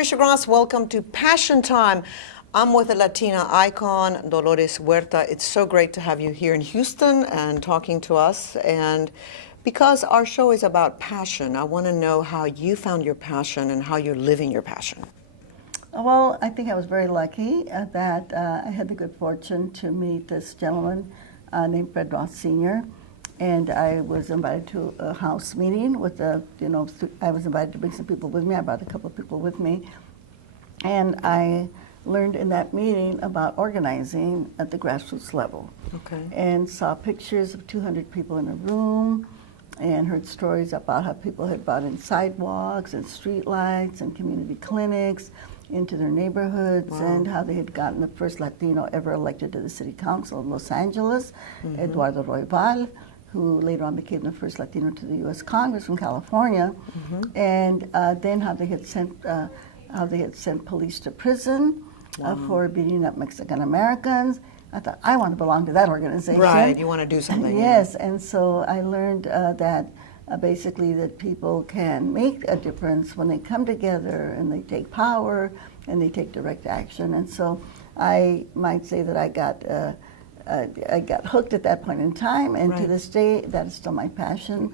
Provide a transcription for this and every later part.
Patricia Gras. Welcome to Passion Time. I'm with a Latina icon, Dolores Huerta. It's so great to have you here in Houston and talking to us. And because our show is about passion, I want to know how you found your passion and how you're living your passion. Well, I think I was very lucky that I had the good fortune to meet this gentleman named Fred Ross Sr. And I was invited to a house meeting with I was invited to bring some people with me. I brought a couple of people with me. And I learned in that meeting about organizing at the grassroots level. Okay. And saw pictures of 200 people in a room and heard stories about how people had brought in sidewalks and street lights and community clinics into their neighborhoods. Wow. And how they had gotten the first Latino ever elected to the city council of Los Angeles, Eduardo Roybal, who later on became the first Latino to the U.S. Congress from California, and then how they had sent police to prison for beating up Mexican Americans. I thought, I want to belong to that organization. Right, you want to do something. Yes, and so I learned that basically that people can make a difference when they come together and they take power and they take direct action. And so I might say that I got hooked at that point in time, and to this day, that is still my passion,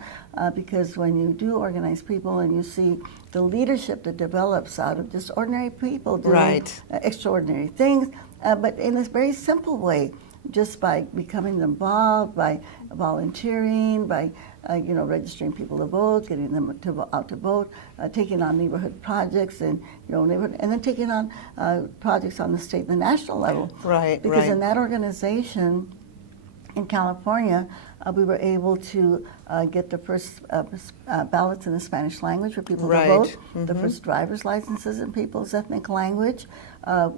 because when you do organize people and you see the leadership that develops out of just ordinary people doing extraordinary things, but in this very simple way, just by becoming involved, by volunteering, by registering people to vote, getting them out to vote, taking on neighborhood projects and and then taking on projects on the state and the national level. Right. Because in that organization in California, we were able to get the first ballots in the Spanish language for people to vote, the first driver's licenses in people's ethnic language. A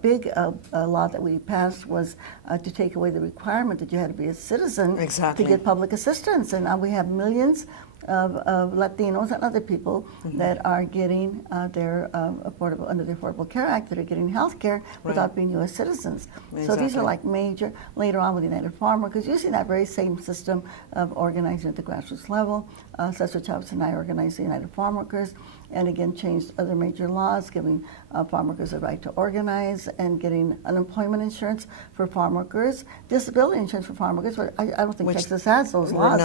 big law that we passed was to take away the requirement that you had to be a citizen to get public assistance. And now we have millions of Latinos and other people that are getting their under the Affordable Care Act, that are getting health care without being U.S. citizens. So these are like major, later on with the United Farmworkers, using that very same system of organizing at the grassroots level. Cesar Chavez and I organized the United Farmworkers, and again changed other major laws, giving farm workers the right to organize, and getting unemployment insurance for farm workers, disability insurance for farm workers. I don't think Texas has those laws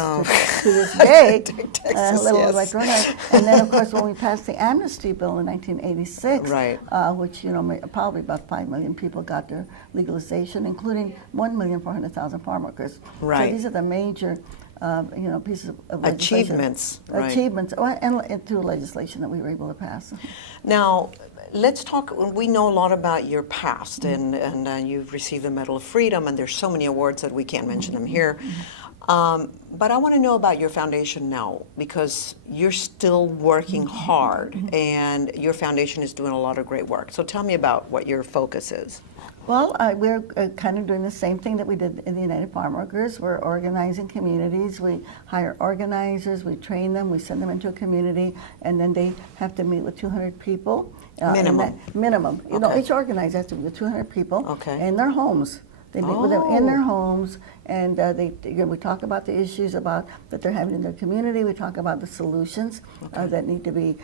to this day. Texas, little right to organize. And then, of course, when we passed the amnesty bill in 1986, which probably about 5 million people got their legalization, including 1,400,000 farm workers. So these are the major pieces of achievements. Achievements, and through legislation that we were able to pass. Now, let's talk. We know a lot about your past, and you've received the Medal of Freedom, and there's so many awards that we can't mention them here. But I want to know about your foundation now, because you're still working hard, and your foundation is doing a lot of great work. So tell me about what your focus is. Well, we're kind of doing the same thing that we did in the United Farmworkers. We're organizing communities. We hire organizers, we train them, we send them into a community, and then they have to meet with 200 people. Minimum. Each organizer has to meet with 200 people in their homes. They meet with them in their homes, and we talk about the issues that they're having in their community. We talk about the solutions that need to be,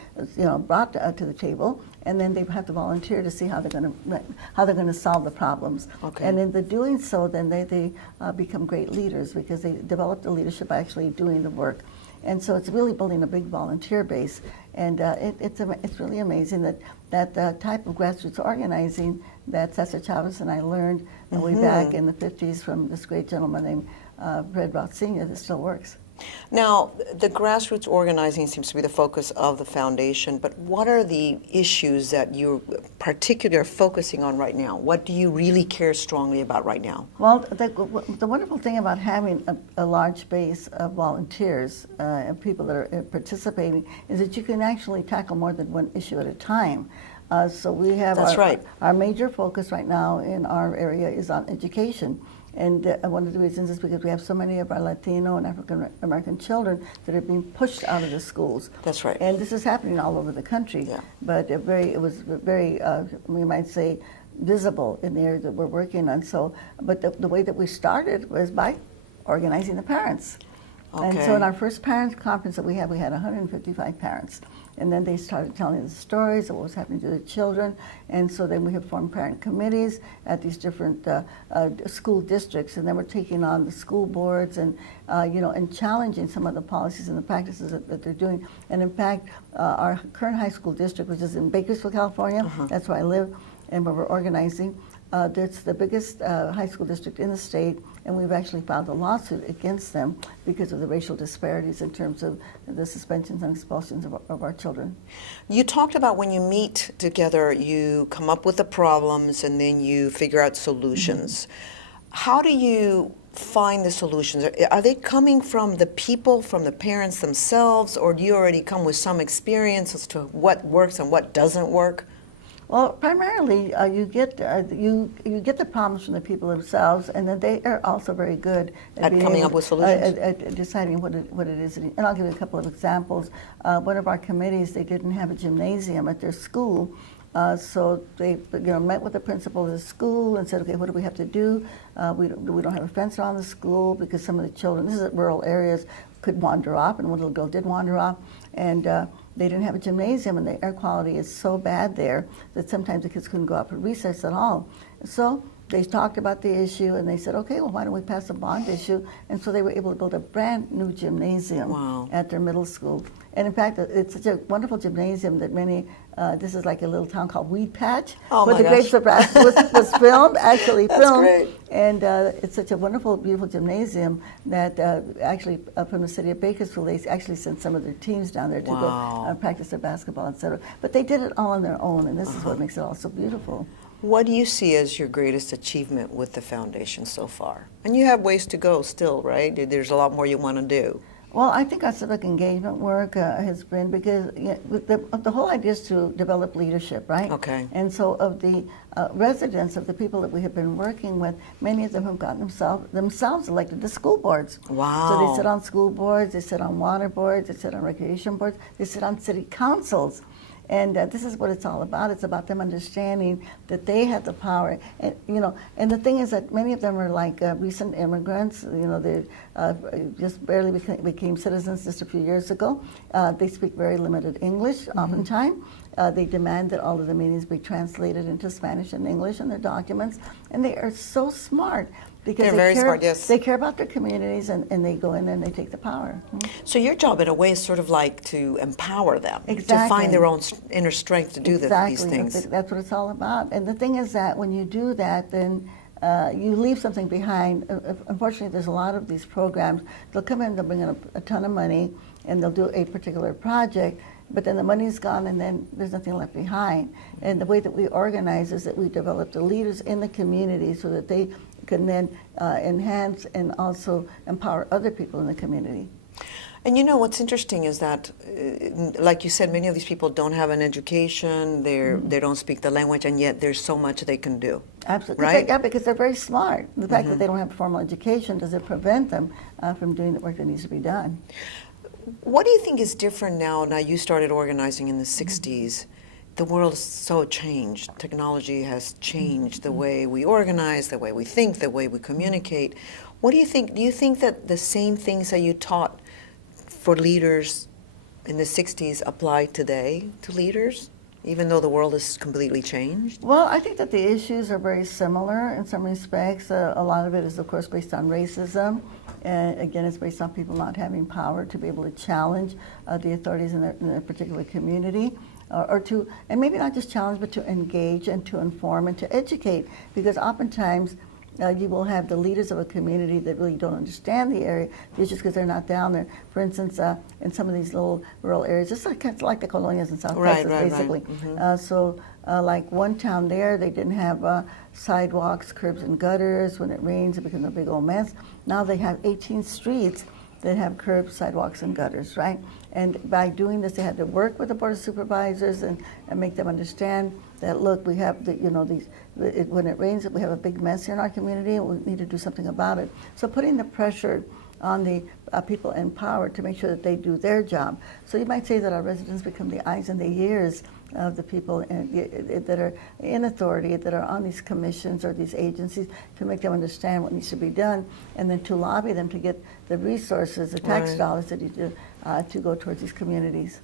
brought to the table, and then they have to volunteer to see how they're going to solve the problems. And in the doing so, then they become great leaders, because they develop the leadership by actually doing the work. And so it's really building a big volunteer base, and it's really amazing that type of grassroots organizing that Cesar Chavez and I learned way back in the 50s from this great gentleman named Fred Ross Sr. that still works. Now, the grassroots organizing seems to be the focus of the foundation, but what are the issues that you're particularly focusing on right now? What do you really care strongly about right now? Well, the wonderful thing about having a large base of volunteers and people that are participating is that you can actually tackle more than one issue at a time. So we have our major focus right now in our area is on education. And one of the reasons is because we have so many of our Latino and African American children that are being pushed out of the schools. That's right. And this is happening all over the country. But it was very, we might say, visible in the area that we're working on. So, but the way that we started was by organizing the parents. And so Okay. in our first parents' conference that we had 155 parents. And then they started telling the stories of what was happening to their children. And so then we have formed parent committees at these different school districts. And then we're taking on the school boards and, and challenging some of the policies and the practices that they're doing. And in fact, our current high school district, which is in Bakersfield, California, that's where I live and where we're organizing, that's the biggest high school district in the state, and we've actually filed a lawsuit against them because of the racial disparities in terms of the suspensions and expulsions of our children. You talked about when you meet together, you come up with the problems and then you figure out solutions. How do you find the solutions? Are they coming from the people, from the parents themselves, or do you already come with some experience as to what works and what doesn't work? Well, primarily, you get the problems from the people themselves, and then they are also very good At being coming able- up with solutions? At deciding what it is. And I'll give you a couple of examples. One of our committees, they didn't have a gymnasium at their school, so they met with the principal of the school and said, okay, what do we have to do? We don't have a fence around the school because some of the children, this is at rural areas, could wander off, and one little girl did wander off, and they didn't have a gymnasium, and the air quality is so bad there that sometimes the kids couldn't go out for recess at all. So they talked about the issue, and they said, okay, well, why don't we pass a bond issue? And so they were able to build a brand new gymnasium Wow. at their middle school. And in fact, it's such a wonderful gymnasium that this is like a little town called Weed Patch, Oh where my the Grapes of Wrath was filmed, actually That's filmed. great. And it's such a wonderful, beautiful gymnasium that actually from the city of Bakersfield, they actually sent some of their teams down there to Wow. go practice their basketball, et cetera. But they did it all on their own, and this is what makes it all so beautiful. What do you see as your greatest achievement with the foundation so far? And you have ways to go still, right? There's a lot more you want to do. Well, I think our civic engagement work has been because the whole idea is to develop leadership, right? Okay. And so of the residents, of the people that we have been working with, many of them have gotten themselves elected to school boards. Wow. So they sit on school boards, they sit on water boards, they sit on recreation boards, they sit on city councils. And this is what it's all about. It's about them understanding that they have the power. And, and the thing is that many of them are like recent immigrants. They just barely became citizens just a few years ago. They speak very limited English, oftentimes. They demand that all of the meetings be translated into Spanish and English in their documents. And they are so smart. Because They're very smart, yes. They care about their communities, and they go in there and they take the power. So your job, in a way, is sort of like to empower them, to Exactly. find their own inner strength to do these things. That's what it's all about. And the thing is that when you do that, then you leave something behind. Unfortunately, there's a lot of these programs. They'll come in, they'll bring in a ton of money, and they'll do a particular project, but then the money's gone and then there's nothing left behind. And the way that we organize is that we develop the leaders in the community so that they can then enhance and also empower other people in the community. And what's interesting is that, like you said, many of these people don't have an education, they don't speak the language, and yet there's so much they can do. Absolutely. Right? Yeah, because they're very smart. The fact that they don't have formal education doesn't prevent them from doing the work that needs to be done. What do you think is different now? Now you started organizing in the 60s. The world is so changed. Technology has changed the way we organize, the way we think, the way we communicate. What do you think? Do you think that the same things that you taught for leaders in the 60s apply today to leaders, even though the world has completely changed? Well, I think that the issues are very similar in some respects. A lot of it is, of course, based on racism. And again, it's based on people not having power to be able to challenge the authorities in their particular community. And maybe not just challenge, but to engage and to inform and to educate. Because oftentimes you will have the leaders of a community that really don't understand the area, just because they're not down there. For instance, in some of these little rural areas, just like the colonias in South Texas, basically. Right. Like one town there, they didn't have sidewalks, curbs, and gutters. When it rains, it becomes a big old mess. Now they have 18 streets that have curbs, sidewalks, and gutters, right? And by doing this, they had to work with the Board of Supervisors and make them understand that, look, we have when it rains, we have a big mess here in our community, and we need to do something about it. So putting the pressure on the people in power to make sure that they do their job. So you might say that our residents become the eyes and the ears of the people that are in authority, that are on these commissions or these agencies, to make them understand what needs to be done, and then to lobby them to get the resources, the tax dollars that you do, to go towards these communities.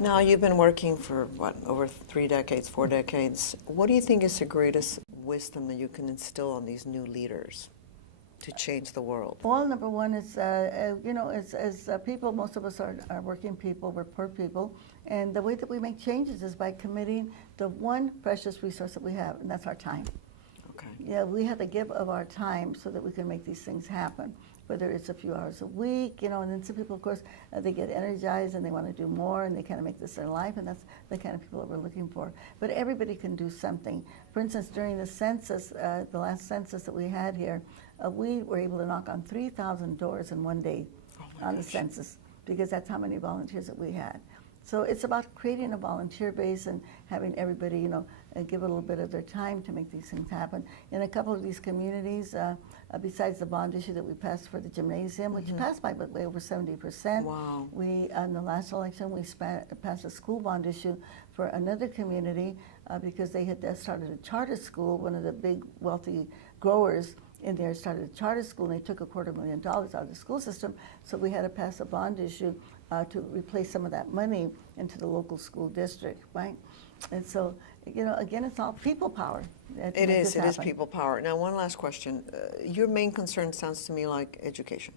Now, you've been working for, what, over 3 decades, 4 decades. What do you think is the greatest wisdom that you can instill on these new leaders to change the world? Well, number one is, as people, most of us are working people, we're poor people, and the way that we make changes is by committing the one precious resource that we have, and that's our time. Okay. Yeah, we have to give of our time so that we can make these things happen, whether it's a few hours a week, and then some people, of course, they get energized and they want to do more, and they kind of make this their life, and that's the kind of people that we're looking for. But everybody can do something. For instance, during the census, the last census that we had here, we were able to knock on 3,000 doors in one day on the census, because that's how many volunteers that we had. So it's about creating a volunteer base and having everybody, give a little bit of their time to make these things happen. In a couple of these communities, besides the bond issue that we passed for the gymnasium, which passed by way over 70%, Wow. we, in the last election, we passed a school bond issue for another community because they had started a charter school. One of the big wealthy growers in there started a charter school, and they took $250,000 out of the school system. So we had to pass a bond issue to replace some of that money into the local school district, right? And so, again, it's all people power. It is people power. Now, one last question. Your main concern sounds to me like education.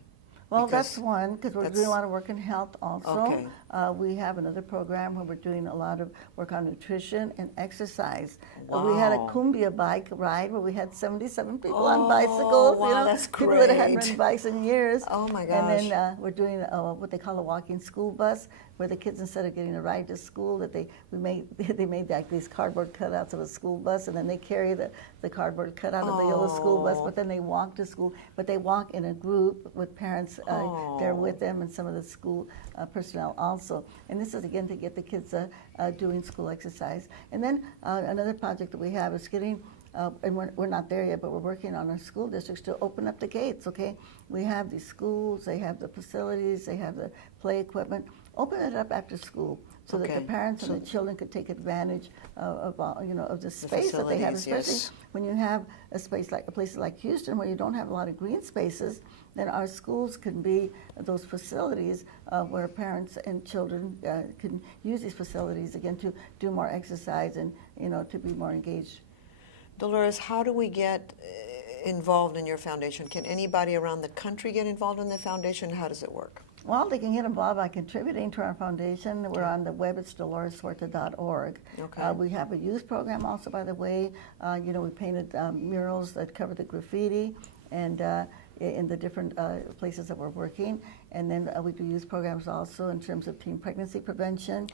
Well, that's one, because we're doing a lot of work in health also. Okay. We have another program where we're doing a lot of work on nutrition and exercise. Wow. We had a cumbia bike ride where we had 77 people on bicycles. Wow, that's people that hadn't great. ridden bikes in years. Oh my gosh. And then we're doing what they call a walking school bus, where the kids, instead of getting a ride to school, that they made like these cardboard cutouts of a school bus, and then they carry the cardboard cutout of the yellow school bus, but then they walk to school. But they walk in a group with parents there with them, and some of the school personnel also. And this is, again, to get the kids doing school exercise. And then another project that we have is getting, and we're not there yet, but we're working on our school districts to open up the gates, okay? We have these schools, they have the facilities, they have the play equipment. Open it up after school so that the parents and the children could take advantage of the space that they have, especially when you have a space like places like Houston where you don't have a lot of green spaces. Then our schools can be those facilities where parents and children can use these facilities again to do more exercise and to be more engaged. Dolores, how do we get involved in your foundation? Can anybody around the country get involved in the foundation? How does it work? Well, they can get involved by contributing to our foundation. We're on the web, it's doloreshuerta.org. Okay. We have a youth program also, by the way. We painted murals that cover the graffiti and in the different places that we're working. And then we do youth programs also in terms of teen pregnancy prevention,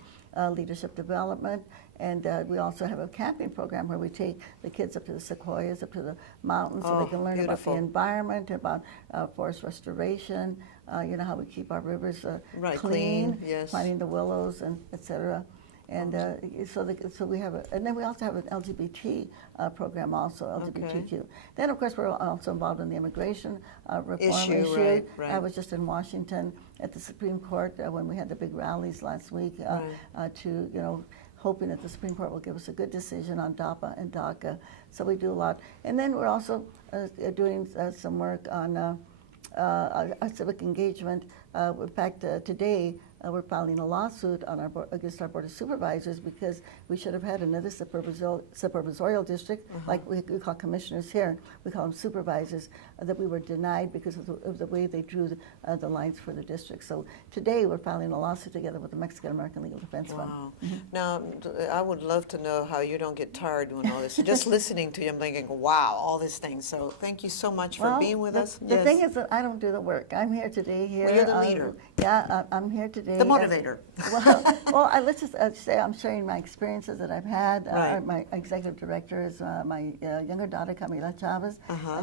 leadership development, and we also have a camping program where we take the kids up to the sequoias, up to the mountains, so they can learn about the environment, about forest restoration, how we keep our rivers clean, planting the willows, and et cetera. And so we have and then we also have an LGBT program also, LGBTQ. Okay. Then, of course, we're also involved in the immigration reform issue. Right. I was just in Washington at the Supreme Court when we had the big rallies last week to, hoping that the Supreme Court will give us a good decision on DAPA and DACA. So we do a lot. And then we're also doing some work on our civic engagement. In fact, today, we're filing a lawsuit on against our Board of Supervisors because we should have had another supervisorial district, like we call commissioners here. We call them supervisors, that we were denied because of the way they drew the lines for the district. So today we're filing a lawsuit together with the Mexican American Legal Defense Fund. Now, I would love to know how you don't get tired doing all this. Just listening to you, I'm thinking, wow, all these things. So thank you so much for being with us. The thing is that I don't do the work. I'm here today. Well, you're the leader. I'm here today day. The motivator. Let's just say I'm sharing my experiences that I've had. Right. My executive director is my younger daughter, Camila Chavez.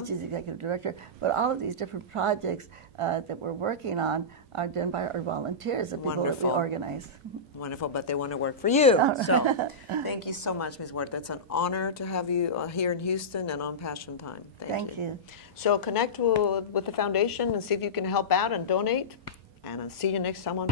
She's the executive director. But all of these different projects that we're working on are done by our volunteers, the people that we organize. Wonderful, but they want to work for you. So thank you so much, Ms. Huerta. It's an honor to have you here in Houston and on Passion Time. Thank you. So connect with the foundation and see if you can help out and donate. And I'll see you next time on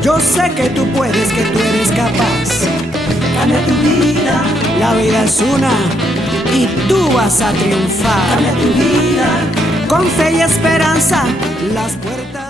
Yo sé que tú puedes, que tú eres capaz. Cambia tu vida. La vida es una y tú vas a triunfar. Cambia tu vida. Con fe y esperanza, las puertas